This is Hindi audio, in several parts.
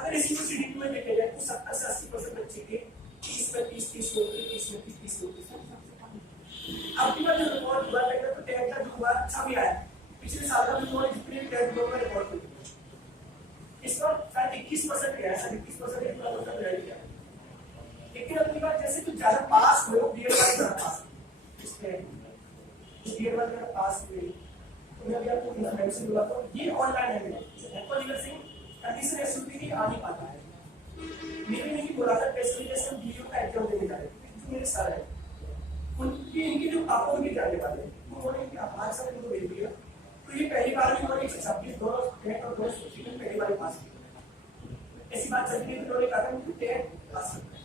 अगर इसी को सीडीपी में देखा जाए तो 70 से 80% बच्चे के 30 में 30 होते, 30 में 30 होते। आपकी बात जो रिकॉर्ड हुआ लगता तो 10 का जो हुआ अच्छा भी आया, पिछले साल का भी रिकॉर्ड जितने भी 10 लोगों का रिकॉर्ड हुआ इस बार शायद 21% गया, शायद 21% एक बार होता रह गया। लेकिन अपनी बात जैसे तो ज्यादा पास हो बीएड वाले का पास इसमें बीएड वाले का पास हुए तो मैं अभी आपको इन्फॉर्मेशन दूंगा। तो ये ऑनलाइन है मेरा पॉलिटिकल सिंह कंडीशन ऐसी होती है आ नहीं पाता है। मेरे नहीं बोला था टेस्ट जैसे हम बीयू का एग्जाम देने जा रहे थे, जो मेरे सर है उनकी इनके जो पापा उनके जाने वाले उन्होंने कि आप आज समय को भेज दिया। तो ये पहली बार भी उन्होंने 126 दोनों टेट और दोनों सोची पहली बार पास किया। ऐसी बात चल रही है तो उन्होंने कहा मुझे टेट पास करना है।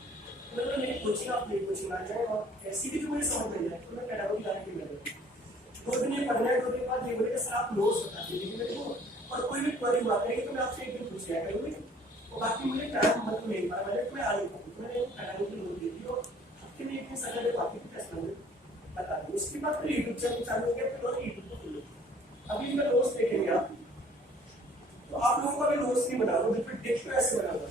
उन्होंने मेरी कोचिंग आप मेरी कोचिंग आ जाए और ऐसी भी तो मुझे समझ नहीं आए तो मैं पेडागोजी जाने के लिए 2 दिन ये पढ़ना है। 2 दिन बाद ये बोले सर आप नोट्स बता दीजिए मेरे को और कोई भी क्वेरी हुआ करेगी तो मैं आपसे एक दिन पूछ लिया करूँगी और बाकी मुझे टाइम मत नहीं पा मैंने तो मैं आ नहीं पाऊँ। मैंने पेडागोजी नोट दे दी और हफ्ते में एक दिन सैटरडे को आपकी टेस्ट करूँगी बता दूँ। उसके बाद फिर यूट्यूब चैनल चालू हो गया फिर और यूट्यूब को खोलो। अभी मैं नोट्स देखेंगे आप तो आप लोगों का भी नोट्स नहीं बना रहा हूँ फिर देख तो ऐसे बना हुआ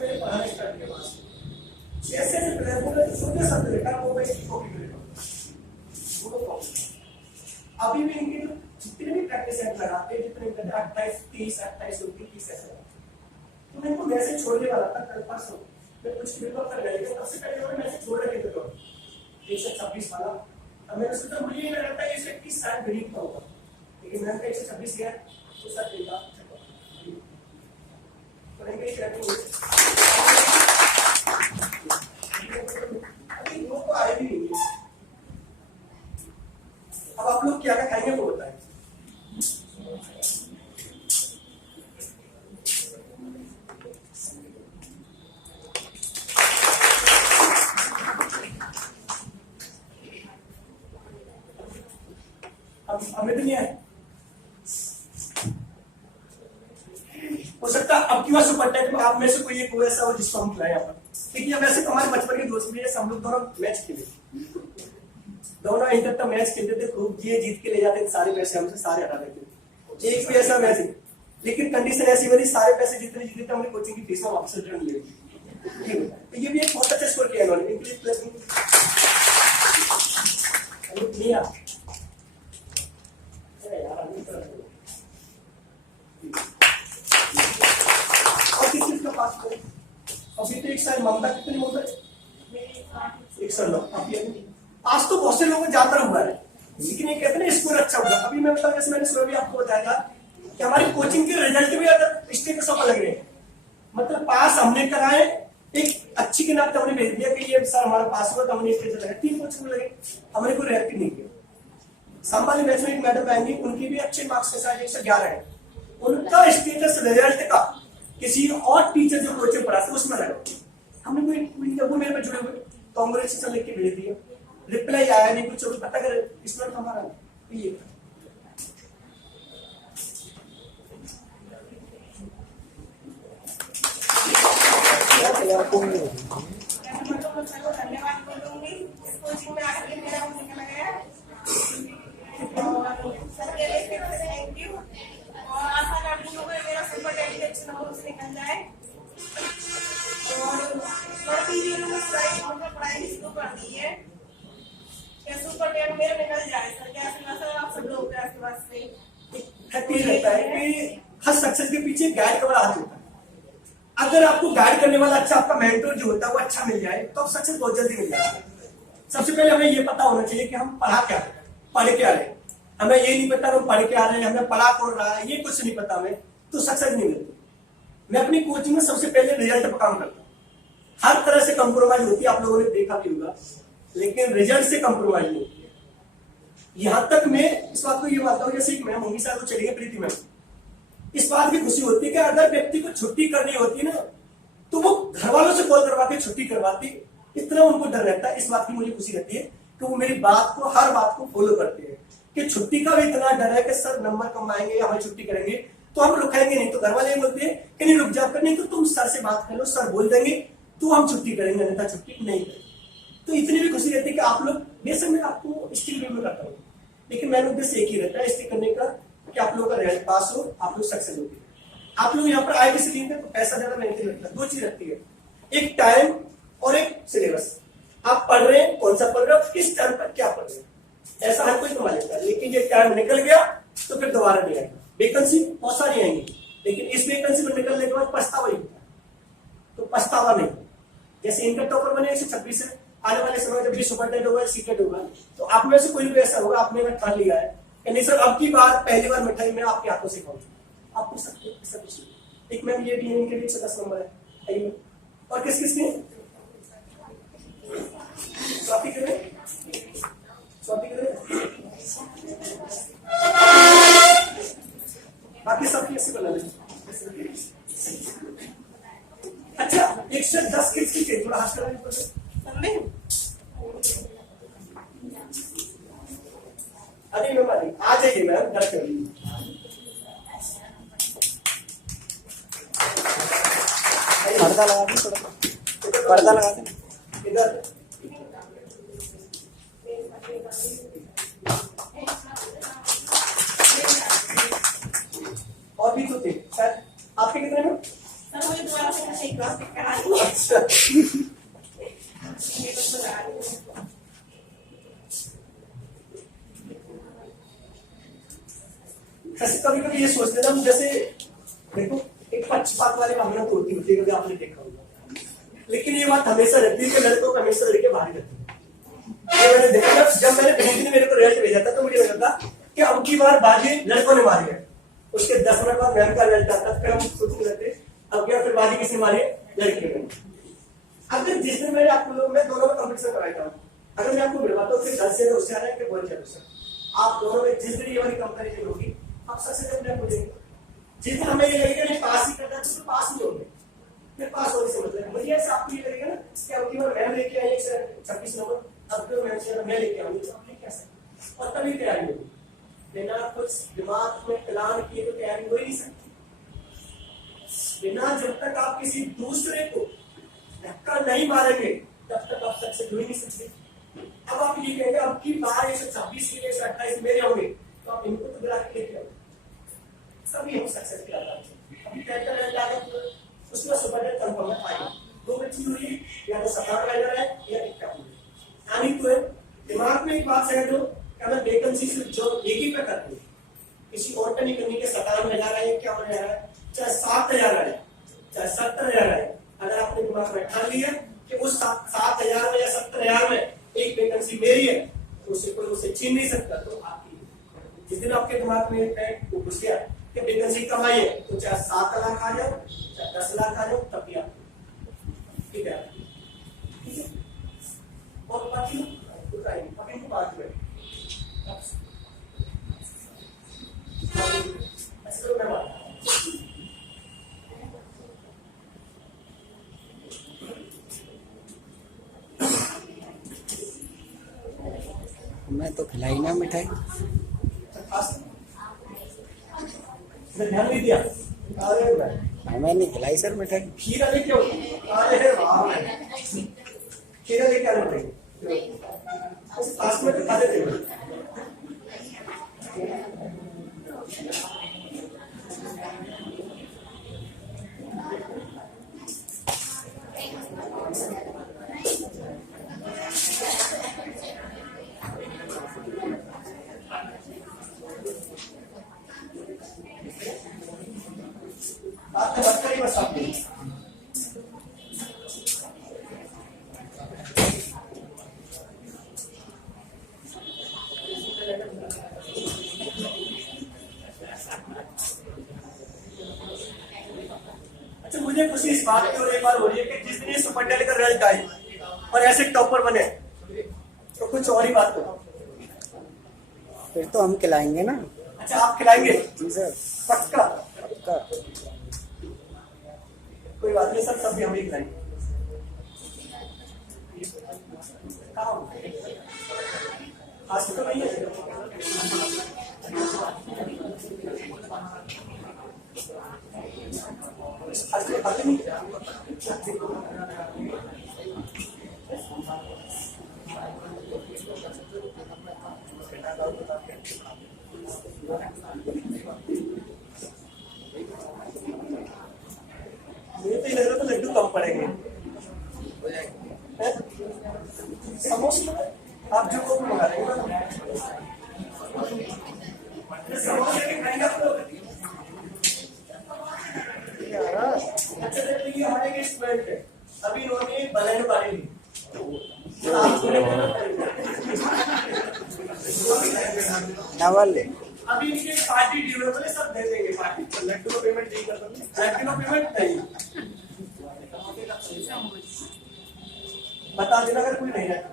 मैंने पढ़ाना स्टार्ट किया वहां से जैसे छोटे शब्द लिखा वो मैं इसकी कॉपी करेगा। अभी भी इनके जितने भी प्रैक्टिस सेट लगाते हैं जितने 28 30 28 29 ऐसे तो मैं इनको मैसेज छोड़ने वाला था कल परसों मैं कुछ क्लिक कर गया लेकिन सबसे पहले मैंने मैसेज छोड़ रखे थे 126 वाला। अब मैंने सोचा मुझे ये लगता है 121 शायद गणित का होगा लेकिन मैंने 126 गया तो सर देखा अभी लोग को आए भी नहीं है। अब आप लोग क्या क्या खाएंगे वो बताएं। हमें भी नहीं है हो सकता अब की बार सुपर टेट में आप में से कोई एक ऐसा हो जिसको हम खिलाए यहाँ पर। देखिए वैसे हमारे बचपन के दोस्त भी है हम लोग दोनों मैच खेले दोनों इंटर तक मैच खेलते थे खूब ये जीत के ले जाते थे सारे पैसे हमसे सारे हटा देते एक भी ऐसा मैच लेकिन कंडीशन ऐसी बनी सारे पैसे जितने जीते थे हमने कोचिंग की फीस में वापस रिटर्न ले ली। तो ये भी एक बहुत अच्छा स्कोर किया इन्होंने इंग्लिश प्लस अभी तो एक साल ममता कितनी ममता एक साल आज तो बहुत से लोगों को ज्यादा हुआ है लेकिन ये कहते हैं स्कोर अच्छा होगा। अभी मैं बताऊं जैसे मैंने सुबह भी आपको बताया था कि हमारी कोचिंग के रिजल्ट भी अगर स्टेटस ऑफ लग रहे हैं मतलब पास हमने कराए एक अच्छी के नाते हमने भेज दिया कि ये सर हमारा पास हुआ तो हमने स्टेटस लगा 3 कोचिंग लगे हमने कोई रैंक नहीं किया। संभाली बैच में एक मैडम आएंगी उनकी भी अच्छे मार्क्स के साथ 111 है उनका स्टेटस रिजल्ट का किसी और टीचर जो कोचिंग पढ़ाते उसमें लगा हमने कोई वो मेरे पे जुड़े हुए कांग्रेचुलेशन लिख के भेज दिया रिप्लाई आया नहीं कुछ पता कर स्टूडेंट हमारा ये धन्यवाद बोलूंगी इस कोचिंग में आकर मेरा लगाया सबके लिए थैंक यू और आशा करती हूँ मेरा सुपर टेट अच्छा नंबर से निकल जाए और पढ़ाई शुरू कर दी है सुपर टेट मेरा निकल जाए सर क्या सर आप सब लोग लगता है कि हर सक्सेस के पीछे गाइड का बड़ा हाथ होता है। अगर आपको गाइड करने वाला अच्छा आपका मेंटर जो होता है वो अच्छा मिल जाए तो सक्सेस बहुत जल्दी मिल जाएगा। सबसे पहले हमें ये पता होना चाहिए कि हम पढ़ा क्या रहे पढ़ क्या रहे हमें ये नहीं पता हम पढ़ के आ रहे हैं हमें पढ़ा कौन रहा है ये कुछ नहीं पता हमें तो सक्सेस नहीं मिलती। मैं अपनी कोचिंग में सबसे पहले रिजल्ट पर काम करता हूँ। हर तरह से कंप्रोमाइज होती है आप लोगों ने देखा भी होगा लेकिन रिजल्ट से कंप्रोमाइज नहीं होती है। यहां तक मैं इस बात को ये मानता हूँ जैसे एक मैम होंगी शायद वो चली गई प्रीति मैम इस बात की खुशी होती है कि अगर व्यक्ति को छुट्टी करनी होती ना तो वो घर वालों से कॉल करवा के छुट्टी करवाती इतना उनको डर रहता है। इस बात की मुझे खुशी रहती है कि वो मेरी बात को हर बात को फॉलो करते हैं कि छुट्टी का भी इतना डर है कि सर नंबर कम आएंगे या हमें छुट्टी करेंगे तो हम रुकेंगे नहीं तो घर वाले बोलते हैं कि नहीं रुक जाओ नहीं तो तुम सर से बात कर लो सर बोल देंगे तो हम छुट्टी करेंगे अन्यथा छुट्टी नहीं करेंगे। तो इतनी भी खुशी रहती है कि आप लोग बेशक मैं आपको स्टिल वे में करता हूँ लेकिन मेरा उद्देश्य एक ही रहता है इसलिए करने का कि आप लोगों का रिजल्ट पास हो, आप लोग सक्सेस हो। आप लोग यहाँ पर आए किसी दिन तो पैसा ज्यादा मेहनत लगता है। दो चीज रहती है, एक टाइम और एक सिलेबस। आप पढ़ रहे हैं, कौन सा पढ़ रहे हो, किस टाइम पर क्या पढ़ रहे हैं, ऐसा हर कोई कमा लेता है। लेकिन ये टाइम निकल गया तो फिर दोबारा नहीं आएगा। वैकेंसी बहुत सारी आएंगी, लेकिन इस वैकेंसी पर निकलने के बाद पछतावा ही होता है, तो पछतावा नहीं। जैसे इनका टॉपर बने 126 है, आने वाले समय जब भी सुपरटेंडेंट होगा, सीटेड होगा, तो आप में से कोई भी ऐसा होगा, आपने अगर ठान लिया है कि नहीं सर अब की बार पहली बार मिठाई में आपके हाथों से खाऊंगा, आप पूछ सकते हैं ऐसा कुछ नहीं। एक मैम ये भी इनके लिए 10 नंबर है। आइए, और किस किस के कॉपी करें, कॉपी करें, बाकी सब कैसे बना लें। अच्छा 110 किसकी चाहिए, थोड़ा हाथ करें नहीं। अरे मैम आ जाइए मैम, डर कर पर्दा लगा दें, थोड़ा पर्दा लगा दें इधर। और भी तो थे सर, आपके कितने में? सर मुझे दोबारा से एक क्लास करा दो। अच्छा कभी कभी ये सोचते हैं हम, जैसे देखो एक पक्षपात वाली भावना तो होती है, कभी आपने देखा होगा, लेकिन ये बात हमेशा रहती है कि लड़कों को हमेशा लड़के भारी रहते हैं। ये मैंने देखा, जब मैंने बहन ने मेरे को रिजल्ट भेजा था तो मुझे लगा था कि अब की बार बाजी लड़कों ने मारी है। उसके 10 मिनट बाद मैम का रिजल्ट आता, फिर हम सोचते रहते अब क्या फिर बाजी किसने मारी है, लड़के ने। अगर जिस दिन मैंने आप लोग में दोनों में कॉम्पिटिशन कराया था, अगर मैं आपको बताता हूँ घर से उससे आ रहा है कि बहुत ज्यादा, आप दोनों में जिस दिन ये वाली कंपेरिजन होगी आप सबसे डेवलप हो जाएंगे। जिस दिन हमें ये लगेगा नहीं पास ही करना तो पास नहीं होंगे, फिर पास होने से मतलब मुझे ऐसा आपको ये लगेगा ना कि अब की बार मैम लेके आई 126 नंबर, अब तो मैं लेके आऊंगी, तो आप लेके आ सकते और तभी तैयारी होगी। बिना कुछ दिमाग में प्लान किए तो तैयारी हो ही नहीं सकती। बिना जब तक आप किसी दूसरे को धक्का नहीं मारेंगे तब तक आप सक्सेस हो ही नहीं सकते। अब आप ये कहेंगे अब की बार 126 के 128 मेरे होंगे, तो आप इनको तो गिरा के लेके आओ, सभी हम सक्सेस के आधार पर। अभी टेंटर रेंट आ गया, उसमें सुपरटेंडेंट कंफर्म है पाएगा। दो बच्ची हुई, या तो 57 रह है या 51। यानी तो दिमाग में एक बात समझ लो कि मैं वैकेंसी सिर्फ जो एक ही पे करती हूँ, किसी और पे नहीं करनी कि 57,000 है, क्या हो रहा है, चाहे 7,000 है, चाहे 70,000 है। अगर आपने दिमाग में ठान लिया कि उस 7,000 में या 70,000 में एक वैकेंसी मेरी है, तो उसे कोई उसे छीन नहीं सकता। तो आपकी जिस दिन आपके दिमाग में वो घुस गया कि वैकेंसी कमाई है, तो चाहे 7 लाख आ जाओ, चाहे 10 लाख आ जाओ, तब भी आप ठीक है। और बाकी अभी तो बात में मैं तो खिलाई ना मिठाई, ध्यान नहीं दिया। अरे भाई हमें नहीं खिलाई सर मिठाई। खीरा लेके आओ, अरे वाह खीरा लेके आना पड़ेगा, पास में तो खा देते हो। आपको लगता ही बस आप अच्छा मुझे खुशी इस बात की और एक बार हो रही है कि जिस दिन ये सुपरटेंडेंट का रिजल्ट आए और ऐसे टॉपर बने तो कुछ और ही बात हो, फिर तो हम खिलाएंगे ना। अच्छा आप खिलाएंगे? जी सर पक्का? पक्का। कोई बात नहीं सर, सब भी हम ही खिलाएंगे। आज तो नहीं है आज तो खाते नहीं मुझे तो ये लग रहा था लड्डू कम पड़ेंगे। समोसा आप जो को मंगा लेंगे समोसे के खाएंगे आप लोग। अच्छा देखिए हमारे एक स्टूडेंट है, अभी इन्होंने बलैंड पानी ली। डबल अभी इनके पार्टी ड्यूरेबल है, सब दे देंगे पार्टी। लड्डू को पेमेंट नहीं कर दोगे? लड्डू को पेमेंट नहीं। बता देना अगर कोई नहीं रहता।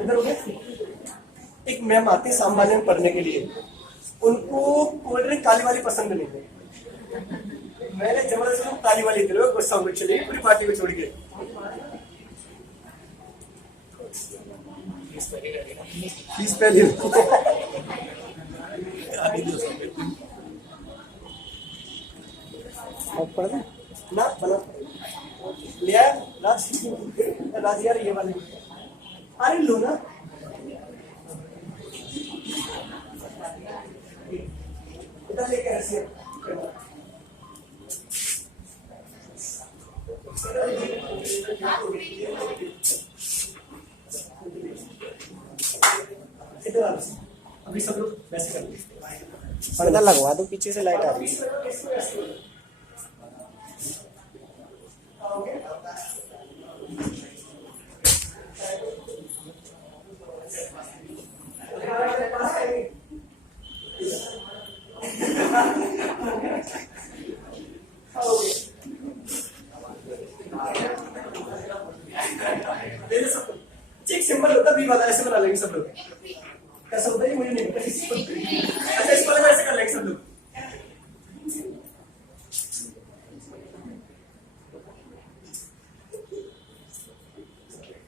इधर हो गए। एक मैम आती है सामान्य में पढ़ने के लिए, उनको कोल्ड ड्रिंक काली वाली पसंद नहीं है। मैंने जबरदस्ती काली वाली दे रहा गुस्सा हो चलिए पूरी पार्टी को छोड़ के। फीस पहले ना बना लिया राज यार ये वाले अरे लो ना इधर लेके ऐसे अभी सब लोग वैसे कर पर्दा लगवा दो, पीछे से लाइट आ रही है। एक सिंबल होता भी वाला ऐसे बना लेंगे सब लोग। कैसा होता है मुझे नहीं पता। अच्छा इस वाले ऐसे कर लेंगे सब लोग।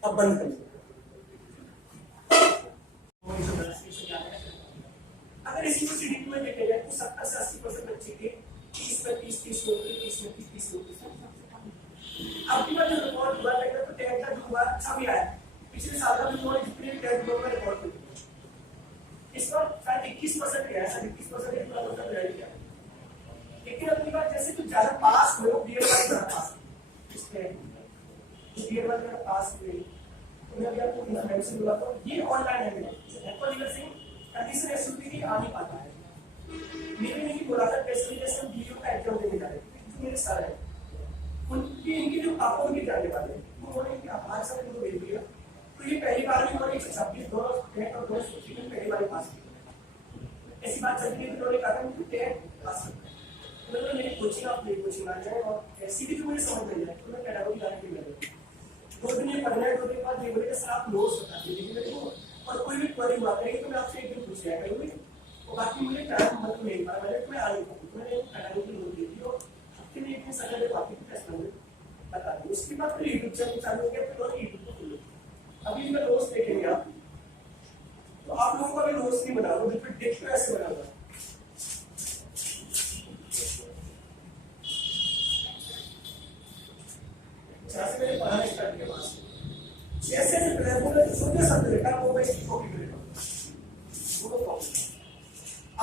अब बंद कर। अगर इसी को सीडी में देखे जाए तो 70 से 80% बच्चे के 30 में 30 नौकरी 30 में 30 नौकरी। आपकी बात जो रिकॉर्ड हुआ लगेगा तो 10 का जो हुआ अच्छा भी आया। पिछले साल का भी रिकॉर्ड जितने 10 लोगों का रिकॉर्ड हुआ इस बार शायद 21% गया है, 21% एक पूरा मतलब रह गया। लेकिन अपनी बात जैसे तो ज्यादा पास हो बीएड वाले का पास इसमें बीएड वाले का पास हुए तो मैं भी आपको इन्फॉर्मेशन दूंगा। तो ये ऑनलाइन है मेरा लीगल सिंह कंडीशन ऐसी होती है कि आ नहीं पाता है। मेरे नहीं बोला था टेस्ट जैसे हम बीयू का एग्जाम देने जा रहे हैं जो मेरे सर है उनकी इनकी जो पापा उनके जाने वाले हैं उन्होंने हमारे साथ उनको भेज दिया। तो ये पहली बार भी उन्होंने 126 दोनों टेट और दोनों सीट पहली बार पास की। ऐसी बात चल रही है उन्होंने कहा था मुझे टेट पास करना है। उन्होंने मेरी कोचिंग आप मेरी कोचिंग आ जाए और ऐसी भी मुझे समझ नहीं आया तो मैं पेडागोजी जाने के लिए 2 दिन ये पढ़ना है 2 दिन बाद ये बोले सर आप नोट्स बता दीजिए मेरे को और कोई भी क्वेरी हुआ करेगी तो मैं आपसे एक दिन पूछ लिया करूँगी। और बाकी मुझे टाइम मत नहीं पाया मैंने तुम्हें आगे मैंने पेडागोजी नोट दी थी और हफ्ते में एक दिन सैटरडे बाकी टेस्ट करूँगी बता दी। उसके बाद फिर यूट्यूब चैनल चालू हो गया फिर और यूट्यूब को खोलो। अभी मैं रोज देखेंगे आप तो आप लोगों का भी रोज नहीं बना रहा फिर देख तो ऐसे बना हुआ जैसे मैंने पढ़ाना स्टार्ट किया जैसे छोटे शब्द लिखा वो मैं इसकी कॉपी करेगा।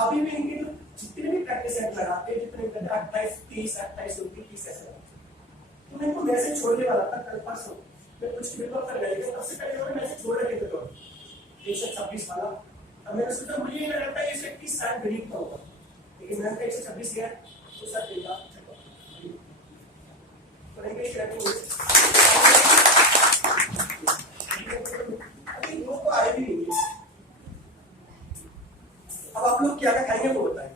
अभी भी इनके जितने भी प्रैक्टिस सेट लगाते हैं जितने 28 30 28 30 ऐसे तो मैं इनको मैसेज छोड़ने वाला था कल परसों मैं कुछ बिल्कुल कर गया लेकिन सबसे पहले मैंने मैसेज छोड़ रखे थे तो 126 वाला। अब मैंने सोचा मुझे नहीं लगता है 121 शायद गरीब का होगा लेकिन मैंने 126 गया तो सब देगा पढ़ेंगे अभी लोग को आए भी नहीं है। अब आप लोग क्या क्या खाएंगे वो बताएं।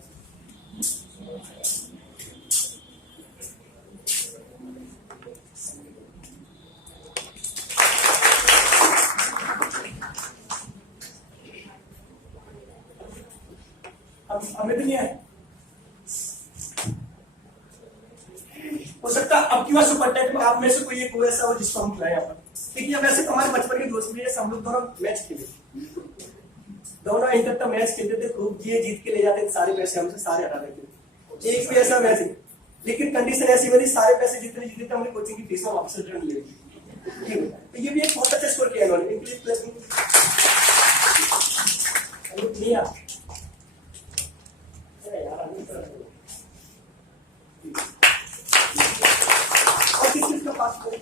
हमें भी नहीं है हो सकता अब की बार सुपर टेट में आप में से कोई एक ऐसा हो जिसको हम खिलाए यहाँ पर। देखिए वैसे तो हमारे बचपन के दोस्त भी है हम लोग दोनों मैच खेले, दोनों इंटर तक मैच खेलते थे, खूब जीत के ले जाते थे, सारे पैसे हमसे सारे हटा देते थे, एक भी ऐसा मैच नहीं। लेकिन कंडीशन ऐसी बनी, सारे पैसे जितने जीते थे हमने कोचिंग की फीस में वापस रिटर्न लिए। तो ये भी एक बहुत अच्छा स्कोर किया इन्होंने, इंग्लिश प्लस लिया। और किस चीज का पास करें?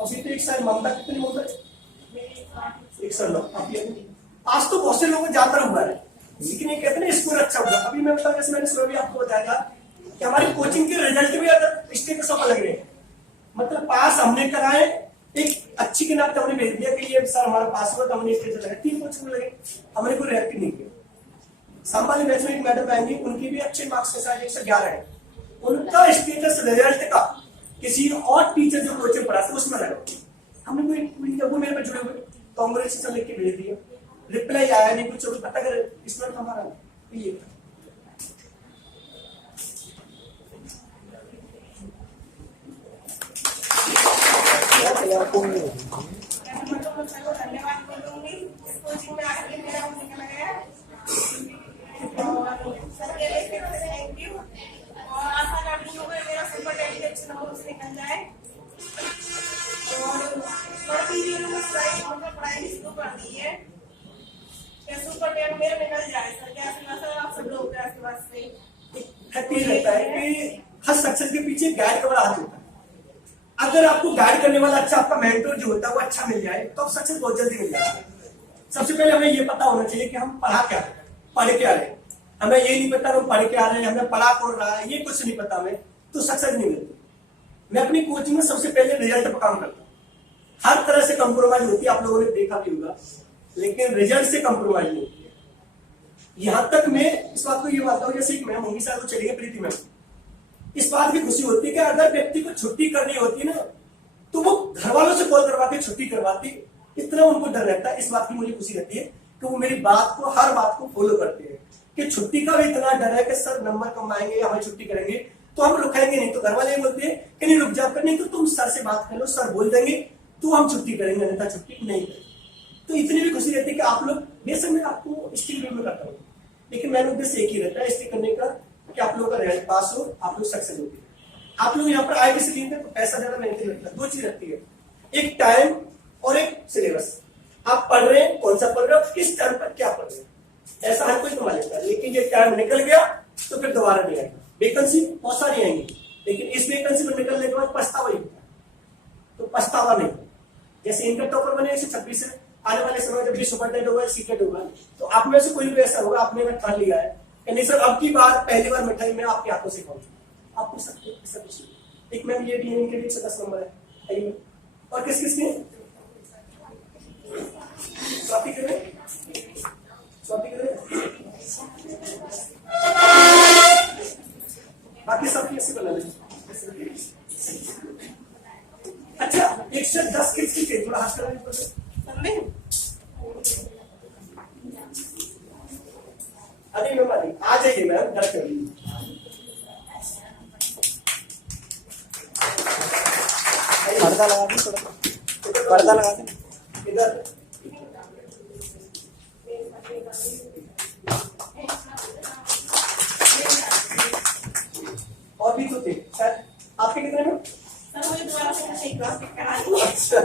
अभी तो एक साल ममता, कितनी ममता? 109। आज तो बहुत से लोगों को ज्यादा हुआ है, लेकिन ये कहते हैं ना स्कोर अच्छा हुआ। अभी मैं बताऊं, जैसे मैंने सुबह भी आपको बताया था कि हमारी कोचिंग के रिजल्ट भी अगर स्टेटस ऑफ लग रहे हैं, मतलब पास हमने कराए, एक अच्छी के नाते हमने भेज दिया कि ये सर हमारा पास हुआ, तो हमने स्टेटस लगा, 3 कोचिंग में लगे, हमने कोई रिएक्ट नहीं किया। सामान्य बैच में एक मैडम आएंगी, उनकी भी अच्छे मार्क्स के साथ 111 है, उनका स्टेटस रिजल्ट का किसी और टीचर जो कोचिंग पढ़ाते उसमें लगा, हमने कोई वो मेरे पे जुड़े हुए कांग्रेचुलेशन लिख के भेज दिया, रिप्लाई आया नहीं कुछ, पता कर स्टूडेंट हमारा ये धन्यवाद बोलूंगी इस कोचिंग में आकर के मेरा उम्मीद लगाया, और सर के लिए फिर से थैंक यू, और आशा करती हूँ कि मेरा सुपर टेस्ट अच्छे नंबर से निकल जाए, और बढ़ती हुई मतलब पढ़ाई शुरू कर दी है, सुपर टेस्ट मेरा निकल जाए सर, क्या सर आप सब लोग के आशीर्वाद से हैप्पी रहता है कि हर सक्सेस के पीछे गाइड का बड़ा हाथ होता है। अगर आपको गाइड करने वाला अच्छा, आपका मेंटर जो होता है वो अच्छा मिल जाए, तो सक्सेस बहुत जल्दी मिल जाता है। सबसे पहले हमें ये पता होना चाहिए कि हम पढ़ा क्या है, पढ़ क्या रहे। हमें ये नहीं पता हम पढ़ के आ रहे हैं, हमें पढ़ा कौन रहा है, ये कुछ नहीं पता हमें, तो सक्सेस नहीं मिलती। मैं अपनी कोचिंग में सबसे पहले रिजल्ट पर काम करता हूँ, हर तरह से कंप्रोमाइज होती है, आप लोगों ने देखा भी होगा, लेकिन रिजल्ट से कंप्रोमाइज नहीं होती है। यहां तक मैं इस बात को ये मानता हूँ, जैसे एक मैम होंगी शायद वो चली गई, प्रीति मैम, इस बात की खुशी होती है कि अगर व्यक्ति को छुट्टी करनी होती ना, तो वो घर वालों से कॉल करवा के छुट्टी करवाती, इतना उनको डर रहता है। इस बात की मुझे खुशी रहती है कि वो मेरी बात को, हर बात को फॉलो करते हैं, कि छुट्टी का भी इतना डर है कि सर नंबर कम आएंगे या हमें छुट्टी करेंगे तो हम रुकेंगे नहीं, तो घर वाले बोलते हैं कि नहीं रुक जाओ, नहीं तो तुम सर से बात कर लो, सर बोल देंगे तो हम छुट्टी करेंगे, अन्यथा छुट्टी नहीं करेंगे। तो इतनी भी खुशी रहती है कि आप लोग, बेशक मैं आपको स्टिक में करता हूँ, लेकिन मेरा उद्देश्य एक ही रहता है स्टिक करने का, कि आप लोगों का रिजल्ट पास हो, आप लोग सक्सेस होते हैं। आप लोग यहाँ पर आए किसी लिए तो पैसा ज्यादा मेहनत नहीं लगता, 2 चीज रहती है, एक टाइम और एक सिलेबस। आप पढ़ रहे हैं, कौन सा पढ़ रहे हो, किस टाइम पर क्या पढ़ रहे हैं, ऐसा हर कोई कमा लेता है। लेकिन ये टाइम निकल गया तो फिर दोबारा नहीं आएगा। वैकेंसी बहुत सारी आएंगी, लेकिन इस वैकेंसी में निकलने के बाद पछतावा ही होता है, तो पछतावा नहीं। जैसे इनका टॉपर बने 126 है, आने वाले समय जब भी सुपरटेंडेंट होगा, सीटेड होगा, तो आप में से कोई भी ऐसा होगा, आपने अगर ठान लिया है कि नहीं सर अब की बार पहली बार मिठाई में आपके हाथों से खाऊंगा, आप पूछ सकते हैं ऐसा कुछ नहीं। एक मैम ये भी है, इनके भी 10 नंबर है, और किस किस के स्वाति के बाकी सब कैसे बना लें। अच्छा 110 किस की थोड़ा हाथ करें, अरे मैम आ जाइए मैम, डर कर पर्दा लगा दें, थोड़ा पर्दा लगा दें इधर। और भी तो थे सर, आपके कितने में? सर मुझे दोबारा से एक बार करा दो। अच्छा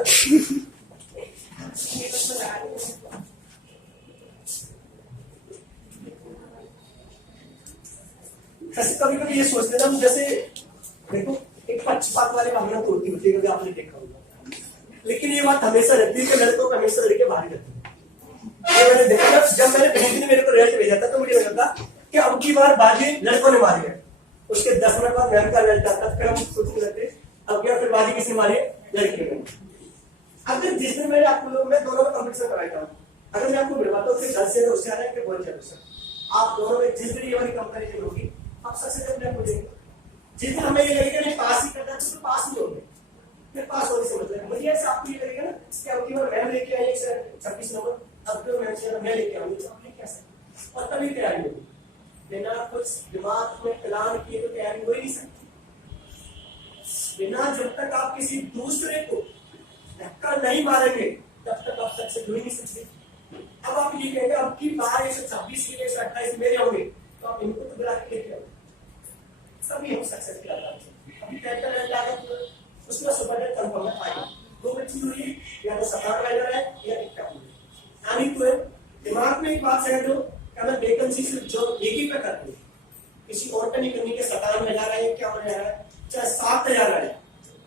कभी कभी ये सोचते ना, जैसे देखो एक पक्षपात वाली भावना तो होती है, कभी आपने देखा होगा, लेकिन ये बात हमेशा रहती है कि लड़कों का हमेशा लड़के बाहर रहते हैं। ये मैंने देखा, जब मैंने बहन ने मेरे को रिजल्ट भेजा था तो मुझे लगा था कि अब की बार बाजी लड़कों ने मारी है, उसके 10 मिनट बाद मैम का रिजल्ट आता, फिर हम सोचते रहते अब क्या फिर बाजी किसने मारी, लड़के ने। अगर जिस दिन मैंने आपको लोग, मैं दोनों में कॉम्पिटिशन कराया था, अगर मैं आपको मिलवाता हूँ फिर 10 से उससे आ रहा है कि बहुत ज्यादा, आप दोनों में जिस दिन ये वाली कंपेरिजन होगी आप सबसे जब हो जाएंगे। जिस दिन हमें ये लगेगा नहीं पास ही करना तो पास नहीं होंगे, फिर पास होने से मतलब मुझे ऐसा आपको ये लगेगा ना कि अब की बार मैम लेके आई 126 नंबर, अब तो मैं लेके आऊंगी, तो आप लेके आ सकते, और तभी तैयारी होगी। बिना कुछ दिमाग में प्लान किए तो तैयारी हो ही नहीं सकती। बिना जब तक आप किसी दूसरे को धक्का नहीं मारेंगे तब तक आप सक्सेस हो ही नहीं सकते। अब आप ये कहेंगे अब की बार 126 के 128 मेरे होंगे, तो आप इनको तो गिरा के लेके आओ, सभी हम सक्सेस की आदत है। अभी कैपिटल एल लागत उसमें सुपरडेट कंफर्म है फाइनल, दो में चीज हुई, या तो समान वैल्यू है या इक्का है। यानी तो दिमाग में एक बात सेट हो कि मैं वैकेंसी से जो एक ही पे करती हूँ, किसी और पे नहीं करनी कि 57,000 है क्या हो रहा है, चाहे 7,000 है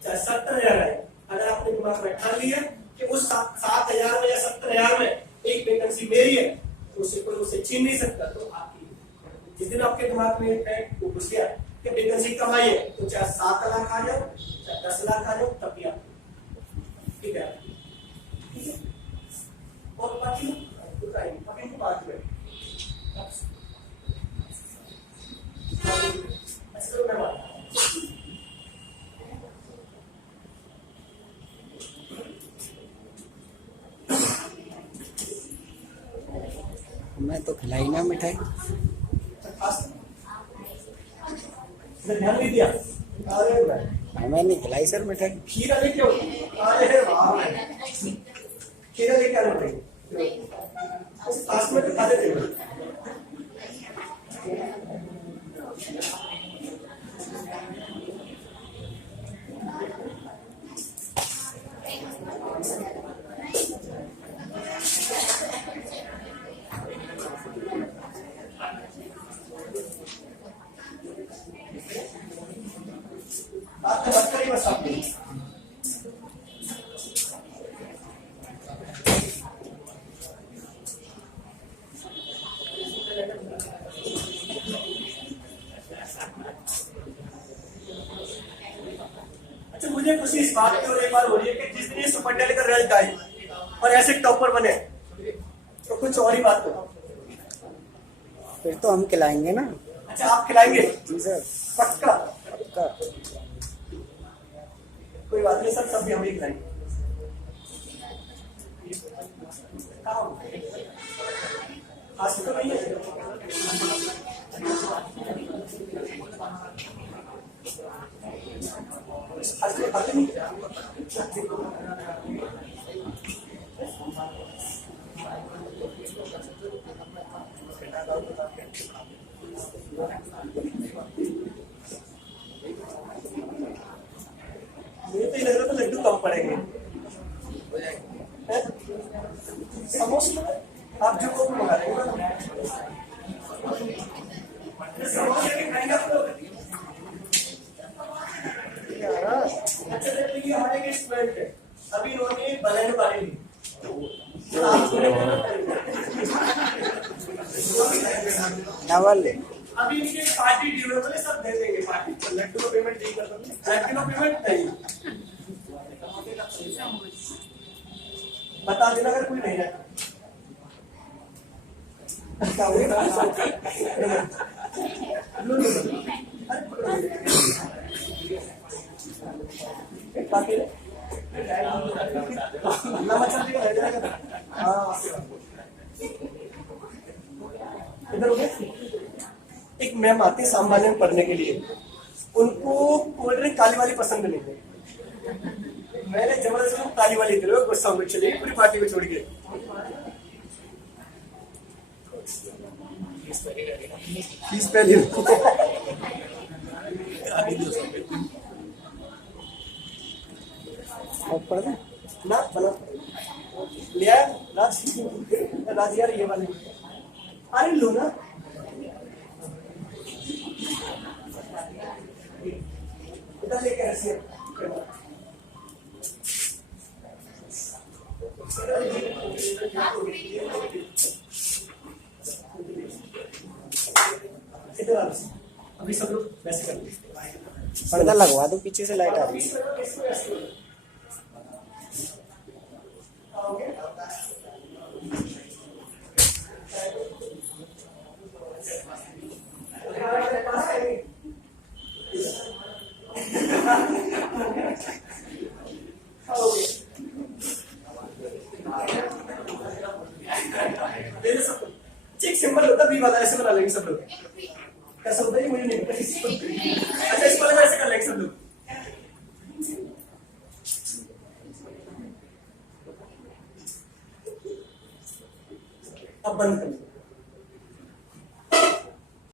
चाहे 70,000 है। अगर आपने दिमाग में ठान लिया कि उस 7,000 में या 70,000 में एक वैकेंसी मेरी है, तो उसे कोई उसे छीन नहीं सकता। तो आपकी जिस दिन आपके दिमाग में है वो घुस गया कि वैकेंसी कमाई है, तो चाहे 7 लाख आ जाओ चाहे 10 लाख आ जाओ तब भी आप ठीक है। ठीक है, और बाकी बाकी की बात में ऐसे मैं बात मैं तो खिलाई ना मिठाई, ध्यान नहीं दिया। अरे भाई हमें नहीं खिलाई सर मिठाई। खीरा लेके आओ। अरे वाह, खीरा लेके आना पड़ेगा, पास में तो खा देते हो। आपको बात करिए बस आप अच्छा, मुझे खुशी इस बात की और एक बार हो रही है कि जिस दिन ये सुपरटेल का रिजल्ट आए और ऐसे टॉपर बने तो कुछ और ही बात हो। फिर तो हम खिलाएंगे ना। अच्छा, आप खिलाएंगे? जी सर, पक्का? पक्का। कोई बात नहीं सर, सब भी हम ही खिलाएंगे। आज तो नहीं है। आज तो खाते नहीं। मुझे तो ये लग रहा था लड्डू कम पड़ेंगे। समोसा आप जो को मंगा लेंगे समोसे के खाएंगे आप लोग। अच्छा देखिए, हमारे एक स्टूडेंट है, अभी इन्होंने बलैन वाली ली, डबल अभी इनकी पार्टी ड्यूरेबल है, सब दे देंगे पार्टी। लड्डू को पेमेंट नहीं कर दोगे? लड्डू को पेमेंट नहीं, बता देना अगर कोई नहीं है। एक मैम आती है सामान्य में पढ़ने के लिए, उनको कोल्ड ड्रिंक काली वाली पसंद नहीं है। मैंने जबरदस्ती काली वाली दिलो, गुस्सा में चली पूरी पार्टी को छोड़ के। फीस पहले पढ़ दे ना बना लिया राज। राज यार ये वाले अरे लो ना, इधर लेके ऐसे अभी सब लोग वैसे कर लीजिए। पर्दा लगवा दो, पीछे से लाइट आ रही है। एक सिंबल होता भी वाला, ऐसे बना लेंगे सब लोग। कैसा होता है मुझे नहीं पता। अच्छा, इस वाले ऐसे कर लेंगे सब लोग। अब बंद कर लो।